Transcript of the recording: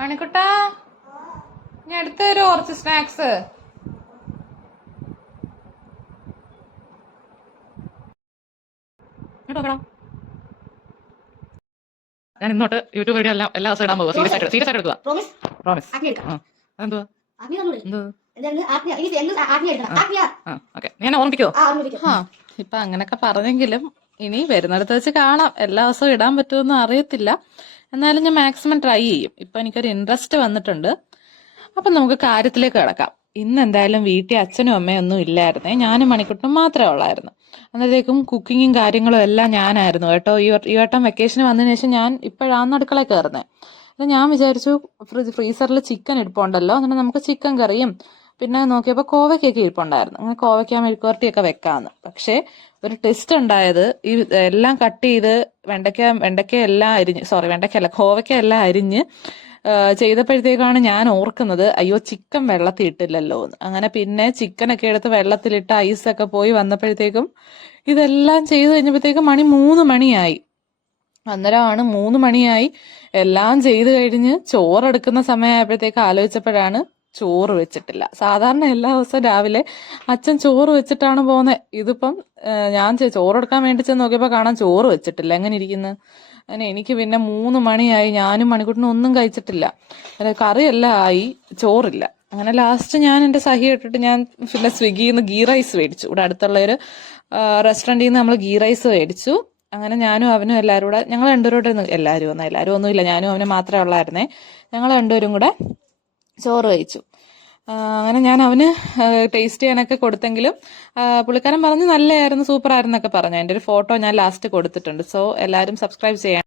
മണിക്കുട്ടാ, ഞാൻ എടുത്തു തരുമോ കുറച്ച് സ്നാക്സ്? കേട്ടോ, ഞാൻ ഇന്നോട്ട് യൂട്യൂബ് വീഡിയോ എല്ലാം എല്ലാ ദിവസവും ഇടാൻ പോകുക. സീരിയസ് ആയിട്ട് എടുക്കുക. പ്രോമിസ്. അതെന്തുവാ? ഞാൻ ഓർമ്മിക്കോ? ഇപ്പൊ അങ്ങനൊക്കെ പറഞ്ഞെങ്കിലും ഇനി വരുന്നിടത്ത് വെച്ച് കാണാം. എല്ലാ ദിവസവും ഇടാൻ പറ്റുമെന്ന് അറിയത്തില്ല. എന്നാലും ഞാൻ മാക്സിമം ട്രൈ ചെയ്യും. ഇപ്പൊ എനിക്കൊരു ഇൻട്രസ്റ്റ് വന്നിട്ടുണ്ട്. അപ്പൊ നമുക്ക് കാര്യത്തിലേക്ക് കിടക്കാം. ഇന്ന് എന്തായാലും വീട്ടിൽ അച്ഛനും അമ്മയും ഒന്നും ഇല്ലായിരുന്നേ. ഞാനും മണിക്കുട്ടനും മാത്രമേ ഉള്ളായിരുന്നു. അന്നേരത്തേക്കും കുക്കിങ്ങും കാര്യങ്ങളും എല്ലാം ഞാനായിരുന്നു കേട്ടോ. ഈ വട്ടം വെക്കേഷന് വന്നതിന് ശേഷം ഞാൻ ഇപ്പോഴാണ് അടുക്കളയിൽ കയറുന്നത്. അപ്പൊ ഞാൻ വിചാരിച്ചു ഫ്രീസറിൽ ചിക്കൻ ഇരിപ്പുണ്ടല്ലോ, എന്നിട്ട് നമുക്ക് ചിക്കൻ കറിയും പിന്നെ നോക്കിയപ്പോൾ കോവയ്ക്കൊക്കെ ഇരിപ്പുണ്ടായിരുന്നു. അങ്ങനെ കോവയ്ക്ക മെഴുക്കുവരട്ടിയൊക്കെ വെക്കാമെന്ന്. പക്ഷേ ഒരു ടെസ്റ്റ് ഉണ്ടായത്, ഈ എല്ലാം കട്ട് ചെയ്ത് വെണ്ടയ്ക്ക എല്ലാം അരിഞ്ഞ് വെണ്ടയ്ക്കല്ല കോവയ്ക്ക എല്ലാം അരിഞ്ഞ് ചെയ്തപ്പോഴത്തേക്കാണ് ഞാൻ ഓർക്കുന്നത്, അയ്യോ ചിക്കൻ വെള്ളത്തിൽ ഇട്ടില്ലല്ലോ എന്ന്. അങ്ങനെ പിന്നെ ചിക്കനൊക്കെ എടുത്ത് വെള്ളത്തിലിട്ട് ഐസൊക്കെ പോയി വന്നപ്പോഴത്തേക്കും ഇതെല്ലാം ചെയ്ത് കഴിഞ്ഞപ്പോഴത്തേക്കും 3 മണിയായി. അന്നേരമാണ് 3 മണിയായി. എല്ലാം ചെയ്ത് കഴിഞ്ഞ് ചോറെടുക്കുന്ന സമയമായപ്പോഴത്തേക്ക് ആലോചിച്ചപ്പോഴാണ് ചോറ് വെച്ചിട്ടില്ല. സാധാരണ എല്ലാ ദിവസവും രാവിലെ അച്ഛൻ ചോറ് വെച്ചിട്ടാണ് പോകുന്നത്. ഇതിപ്പം ഞാൻ ചോറെടുക്കാൻ വേണ്ടി ചെന്ന് നോക്കിയപ്പോൾ കാണാൻ ചോറ് വെച്ചിട്ടില്ല. എങ്ങനെ ഇരിക്കുന്നു? അങ്ങനെ എനിക്ക് പിന്നെ 3 മണിയായി. ഞാനും മണിക്കൂട്ടിനും ഒന്നും കഴിച്ചിട്ടില്ല. കറിയെല്ലാം ആയി, ചോറില്ല. അങ്ങനെ ലാസ്റ്റ് ഞാൻ എൻ്റെ സഹി ഇട്ടിട്ട് ഞാൻ പിന്നെ സ്വിഗ്ഗിയിൽ നിന്ന് ഗീ റൈസ് മേടിച്ചു. ഇവിടെ അടുത്തുള്ള ഒരു റെസ്റ്റോറൻറ്റിൽ നിന്ന് നമ്മൾ ഗീ റൈസ് മേടിച്ചു. അങ്ങനെ ഞാനും അവനും എല്ലാവരും കൂടെ, ഞങ്ങൾ രണ്ടുപേരും എല്ലാവരും ഒന്നുമില്ല, ഞാനും അവനും മാത്രമേ ഉള്ളായിരുന്നേ. ഞങ്ങൾ രണ്ടുപേരും കൂടെ ചോറ് കഴിച്ചു. അങ്ങനെ ഞാൻ അവന് ടേസ്റ്റ് ചെയ്യാനൊക്കെ കൊടുത്തെങ്കിലും പുള്ളിക്കാരൻ പറഞ്ഞു നല്ലതായിരുന്നു, സൂപ്പറായിരുന്നൊക്കെ പറഞ്ഞു. അതിൻ്റെ ഒരു ഫോട്ടോ ഞാൻ ലാസ്റ്റ് കൊടുത്തിട്ടുണ്ട്. സോ എല്ലാവരും സബ്സ്ക്രൈബ് ചെയ്യാം.